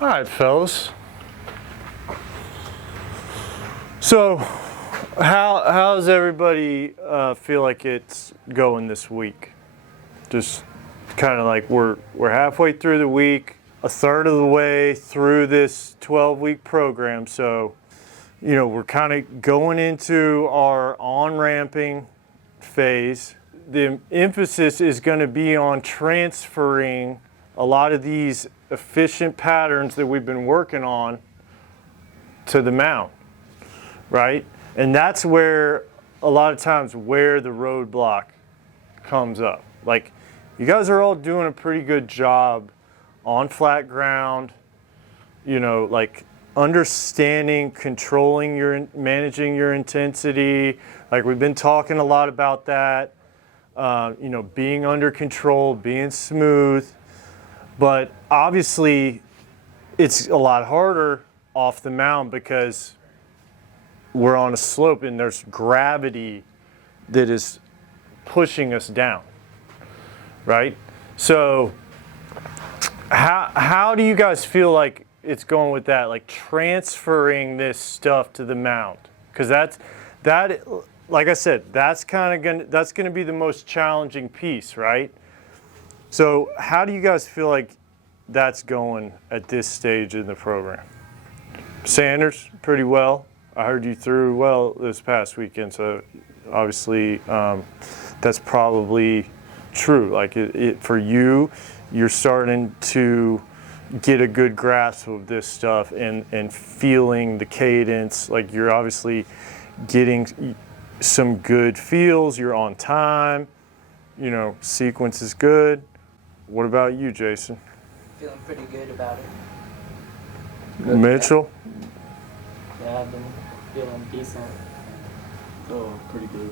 All right, fellas. So, how's everybody feel like it's going this week? Just kind of like we're halfway through the week, a third of the way through this 12-week program. So, you know, we're kind of going into our on-ramping phase. The emphasis is going to be on transferring a lot of these efficient patterns that we've been working on to the mound, right? And that's where a lot of times where the roadblock comes up. Like, you guys are all doing a pretty good job on flat ground, you know, like understanding, controlling managing your intensity. Like, we've been talking a lot about that, you know, being under control, being smooth. But obviously, it's a lot harder off the mound because we're on a slope and there's gravity that is pushing us down, right? So how do you guys feel like it's going with that, like transferring this stuff to the mound? Because that, like I said, that's gonna be the most challenging piece, right? So how do you guys feel like that's going at this stage in the program? Sanders, pretty well. I heard you threw well this past weekend, so obviously that's probably true. Like for you, you're starting to get a good grasp of this stuff and feeling the cadence. Like, you're obviously getting some good feels. You're on time. You know, sequence is good. What about you, Jason? Feeling pretty good about it. Good. Mitchell? Yeah, I've been feeling decent. Oh, pretty good.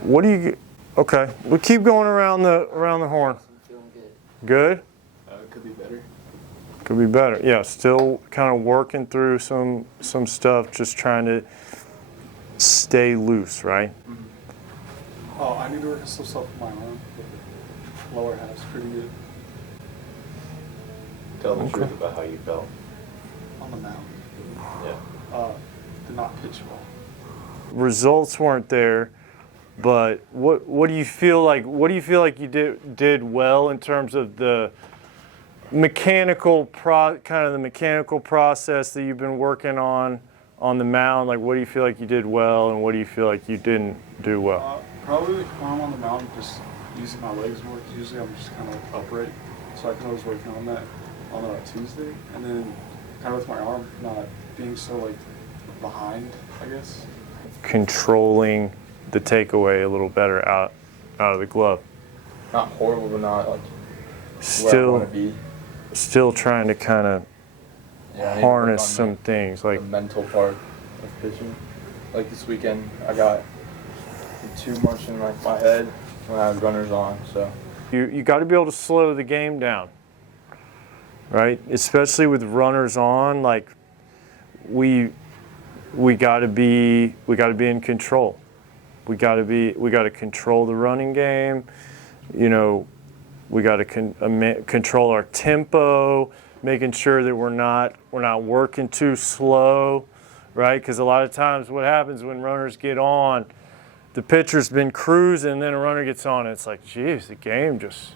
What do you? Okay, we'll keep going around the horn. I'm feeling good. Good? It could be better. Could be better. Yeah, still kind of working through some stuff, just trying to stay loose, right? Mm-hmm. Oh, I need to work on some stuff with my arm. Lower half's pretty good. Tell the truth about how you felt. On the mound. Yeah. Did not pitch well. Results weren't there, but what do you feel like? What do you feel like you did well in terms of the mechanical process that you've been working on the mound? Like, what do you feel like you did well, and what do you feel like you didn't do well? Probably when I'm on the mound, just using my legs more. Usually I'm just kind of upright, so I can always work on that on a Tuesday, and then kind of with my arm not being so like behind, I guess. Controlling the takeaway a little better out of the glove. Not horrible, but not like Still, where I want to be. Still trying to kind of harness some things like the mental part of pitching. Like this weekend, I got too much in like my head when I had runners on. So you got to be able to slow the game down, right? Especially with runners on, like we got to be in control. We got to control the running game. You know, we got to control our tempo, making sure that we're not working too slow, right? Because a lot of times what happens when runners get on, the pitcher's been cruising, and then a runner gets on, and it's like, geez, the game just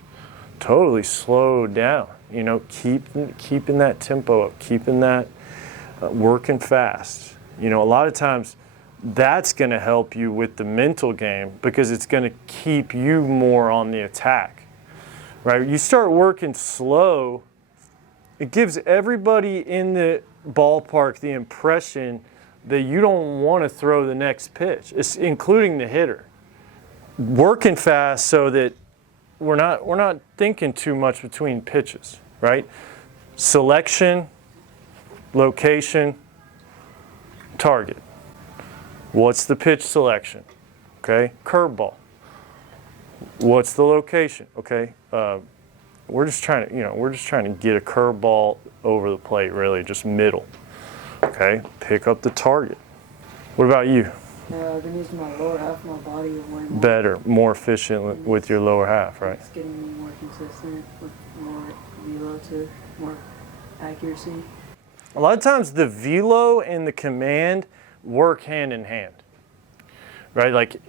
totally slowed down. You know, keeping that tempo up, keeping that working fast. You know, a lot of times that's going to help you with the mental game because it's going to keep you more on the attack, right? You start working slow, it gives everybody in the ballpark the impression that you don't want to throw the next pitch, including the hitter. Working fast so that we're not thinking too much between pitches, right? Selection, location, target. What's the pitch selection? Okay, curveball. What's the location? Okay, we're just trying to get a curveball over the plate, really, just middle. Okay, pick up the target. What about you? Yeah, I've been using my lower half of my body way more. Better, more efficient with your lower half, right? It's getting me more consistent with more velo to more accuracy? A lot of times the velo and the command work hand in hand, right? Like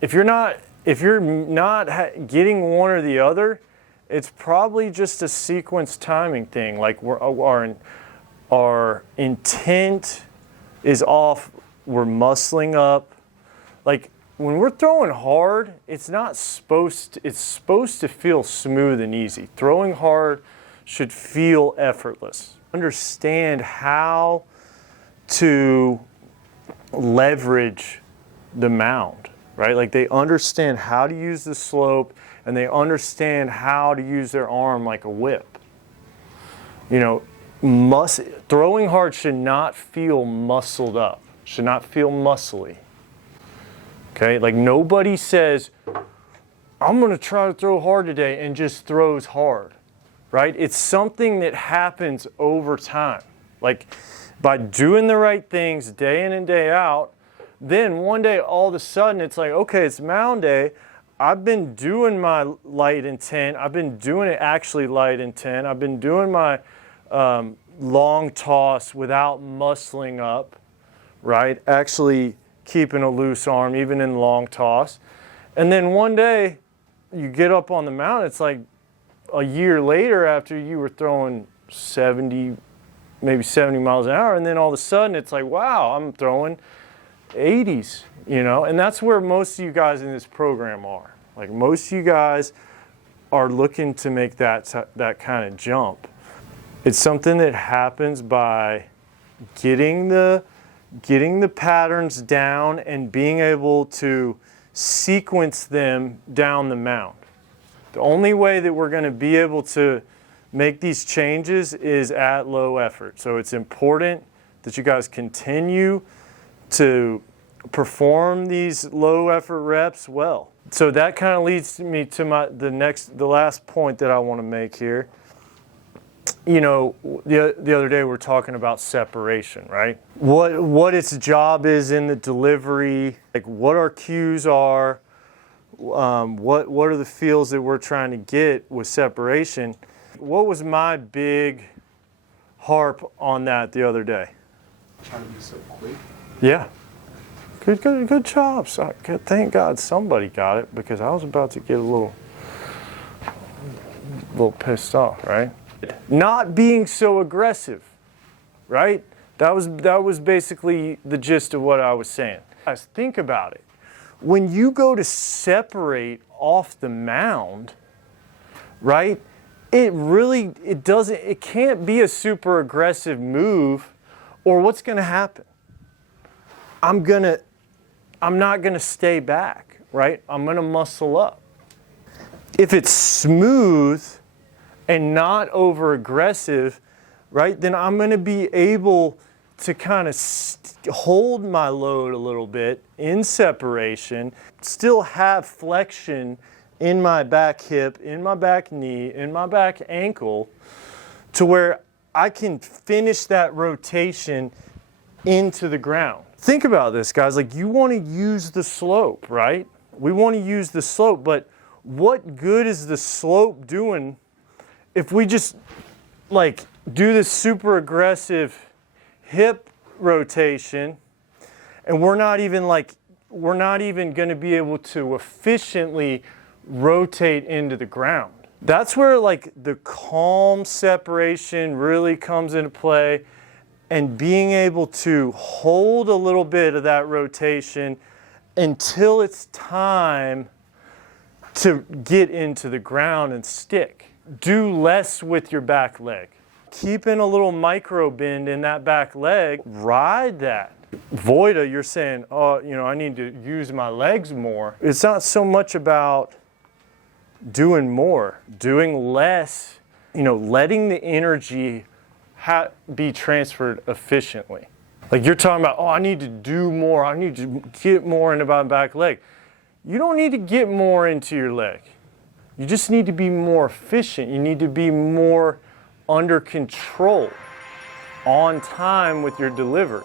if you're not getting one or the other, it's probably just a sequence timing thing. Like our intent is off, we're muscling up. Like when we're throwing hard, it's supposed to feel smooth and easy. Throwing hard should feel effortless. Understand how to leverage the mound, right? Like they understand how to use the slope and they understand how to use their arm like a whip. You know, throwing hard should not feel muscled up, should not feel muscly. Okay, like nobody says, I'm going to try to throw hard today and just throws hard, right? It's something that happens over time. Like by doing the right things day in and day out, then one day all of a sudden it's like, okay, it's mound day. I've been doing my light intent. I've been doing it actually light intent. I've been doing my long toss without muscling up, right? Actually keeping a loose arm, even in long toss. And then one day you get up on the mound, it's like a year later after you were throwing 70, maybe 70 miles an hour, and then all of a sudden it's like, wow, I'm throwing 80s, you know? And that's where most of you guys in this program are. Like most of you guys are looking to make that kind of jump. It's something that happens by getting the patterns down and being able to sequence them down the mound. The only way that we're going to be able to make these changes is at low effort. So it's important that you guys continue to perform these low effort reps well. So that kind of leads me to the last point that I want to make here. You know, the other day we were talking about separation, right? What its job is in the delivery, like what our cues are, what are the feels that we're trying to get with separation. What was my big harp on that the other day? Trying to be so quick. Yeah. Good job. So, thank God somebody got it because I was about to get a little pissed off, right? Not being so aggressive, right? That was basically the gist of what I was saying. Guys, think about it. When you go to separate off the mound, right? It can't be a super aggressive move, or what's going to happen? I'm not going to stay back, right? I'm going to muscle up. If it's smooth and not over aggressive, right, then I'm going to be able to kind of hold my load a little bit in separation, still have flexion in my back hip, in my back knee, in my back ankle, to where I can finish that rotation into the ground. Think about this, guys. Like, you want to use the slope, right? We want to use the slope, but what good is the slope doing if we just like do this super aggressive hip rotation and we're not even going to be able to efficiently rotate into the ground? That's where like the calm separation really comes into play, and being able to hold a little bit of that rotation until it's time to get into the ground and stick. Do less with your back leg. Keep in a little micro bend in that back leg. Ride that. Voida, you're saying, oh, you know, I need to use my legs more. It's not so much about doing more, doing less, you know, letting the energy be transferred efficiently. Like you're talking about, oh, I need to do more. I need to get more into my back leg. You don't need to get more into your leg. You just need to be more efficient. You need to be more under control, on time with your delivery.